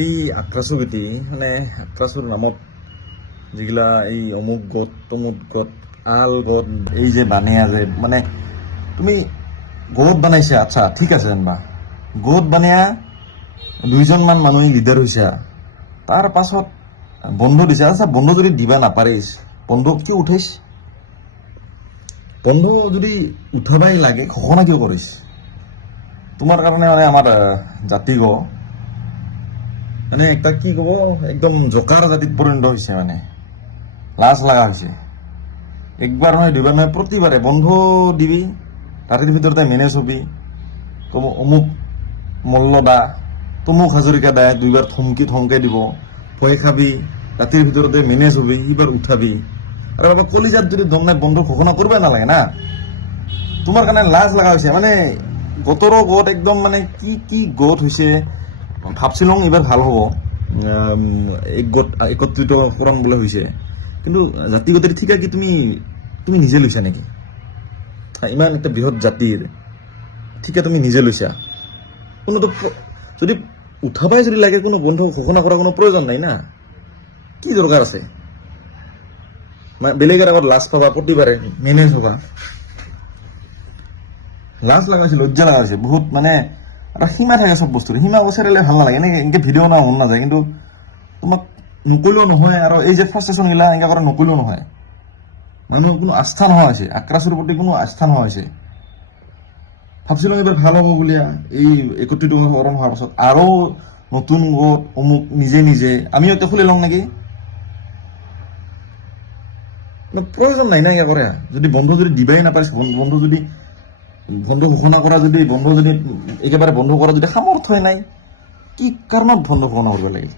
এই আক্ৰাছু গীতি মানে আক্ৰাছুৰ নামত যিগিলা এই অমুক গত তমুক গত আল গত এই যে বানে আছে মানে তুমি গোট বানাইছা আচ্ছা ঠিক আছে যেনিবা গোট বানিয়া 2জনমান মানুহ লিডাৰ হৈছা তাৰ পাছত বন্ধ দিছা আচ্ছা বন্ধ যদি দিবা নাপাৰিছ বন্ধ কিয় উঠাইছ বন্ধ যদি উঠাবাই লাগে ঘোষণা কিয় কৰিছ তোমাৰ কাৰণে মানে আমাৰ জাতি গ মানে একটা কি কব একদম জোকাৰ জাতিত পৰিণত হৈছে মানে লাজ লাগা হৈছে একবাৰ নহয় দুইবাৰ নহয় প্ৰতিবাৰে বন্ধ দিবি ৰাতিৰ ভিতৰতে মেনেজ হবি কব অমুক মল্ল দা তমুক হাজৰিকা দাই দুইবাৰ থমকে দিব ভয় খাবি ৰাতিৰ ভিতৰতে মেনেজ হবি সিবাৰ উঠাবি আৰু বাবা কলিজাত যদি দম নাই বন্ধ ঘোষণা কৰিবই নালাগে না তোমাৰ কাৰণে লাজ লগা হৈছে মানে গতৰো গোট একদম মানে কি গোট হৈছে ভাবছিলং এইবাৰ ভাল হ'ব এক গোট একত্ৰিত কৰণ বোলে হৈছে কিন্তু জাতিগত ঠিকা কি তুমি নিজে লৈছা নেকি ইমান একটা বৃহৎ জাতিৰ ঠিকা তুমি নিজে লৈছা কোনোতো যদি উঠাবাই যদি লাগে কোনো বন্ধ ঘোষণা কৰাৰ কোনো প্ৰয়োজন নাই না কি দৰকাৰ আছে বেলেগৰ আগত লাজ পাবা প্ৰতিবাৰে মেনেজ হবা লাজ লাগাইছে লজ্জা লাগাইছে বহুত মানে এটা সীমা থাকে চব বস্তুৰ সীমা বচাৰিলে ভাল নালাগে এনেকে ভিডিঅ' না মন নাযায় কিন্তু তোমাক নকৰিলেও নহয় আৰু এই যে ফ্ৰাষ্ট্ৰেশ্যন গিলা এনেকৈ কৰা নকৰিলেও নহয় মানুহৰ কোনো আস্থা নোহোৱা হৈছে আক্ৰাছুৰ প্ৰতি কোনো আস্থা নোহোৱা হৈছে ভাবছিলো এইবাৰ ভাল হ'ব বুলিয়া এই একত্ৰিত কৰণ হোৱাৰ পাছত আৰু নতুন গোট অমুক নিজে আমিও এতিয়া খুলি লওঁ নেকি প্ৰয়োজন নাই না এনেকৈ কৰে যদি বন্ধ যদি দিবাই নাপাৰিছ বন্ধ যদি বন্ধ ঘোষণা কৰা যদি বন্ধ যদি একেবাৰে বন্ধ কৰা যদি সামৰ্থ্যই নাই কি কাৰণত বন্ধ ঘোষণা কৰিব লাগে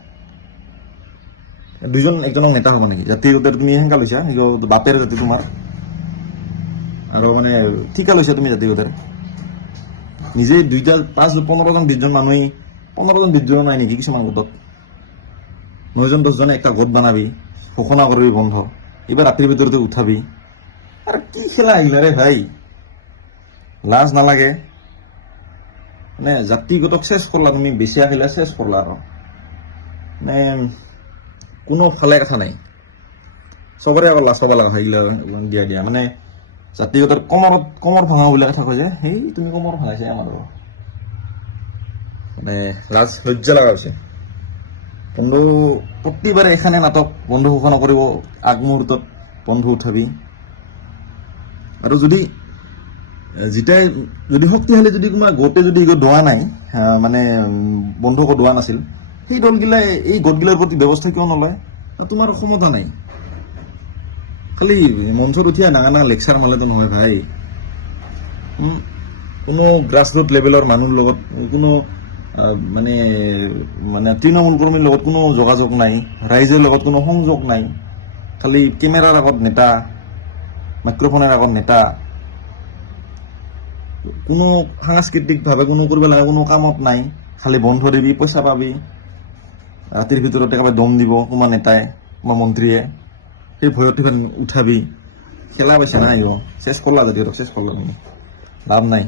একজনক নেতা হ'ব নেকি জাতি তুমি সেনেকা লৈছা বাপেৰ জাতি তোমাৰ আৰু মানে ঠিকা লৈছা তুমি জাতিগতাৰ নিজে 15জন 20জন মানুহ 15জন 20জন নাই নেকি কিছুমান গোটত 9জন 10জনে একটা গোট বানাবি ঘোষণা কৰিবি বন্ধ এইবাৰ ৰাতিৰ ভিতৰতে উঠাবি আৰু কি খেলা আহিলা ৰে ভাই লাজ নালাগে মানে জাতিগতক চেছ কৰলা তুমি বেছি আহিলা চেছ কৰলা আৰু মানে কোনো ফালে কথা নাই চবৰে আকৌ লাজ পাব লগা সেইগিলা দিয়া মানে জাতিগতৰ কমৰ ভাঙা বুলি কথা কয় যে সেই তুমি কমৰ ভাঙাইছে আমাৰ মানে লাজ লজ্জা লগা হৈছে বন্ধু প্ৰতিবাৰে এখানে নাটক বন্ধ ঘোষণা কৰিব আগমুহূৰ্তত বন্ধ উঠাবি আৰু যদি যেতিয়াই যদি শক্তিশালী যদি তোমাৰ গোটে যদি দোৱা নাই মানে বন্ধ দোৱা নাছিল সেই দলগিলাই এই গোটগিলাৰ প্ৰতি ব্যৱস্থা কিয় নলয় তোমাৰ ক্ষমতা নাই খালি মঞ্চত উঠিয়া ডাঙৰ লেকচাৰ মালেতো নহয় ভাই কোনো গ্ৰাছৰুট লেভেলৰ মানুহৰ লগত কোনো মানে তৃণমূল কৰ্মীৰ লগত কোনো যোগাযোগ নাই ৰাইজৰ লগত কোনো সংযোগ নাই খালি কেমেৰাৰ আগত নেতা মাইক্ৰফোনৰ আগত নেতা কোনো সাংস্কৃতিকভাৱে কোনো কৰিব লাগে কোনো কামত নাই খালি বন্ধ দিবি পইচা পাবি ৰাতিৰ ভিতৰতে একেবাৰে দম দিব কোনোবা নেতাই কোনোবা মন্ত্ৰীয়ে সেই ভয়ত উঠাবি খেলা পাইছা না চেছ কৰলা যদি চেছ কৰলা লাভ নাই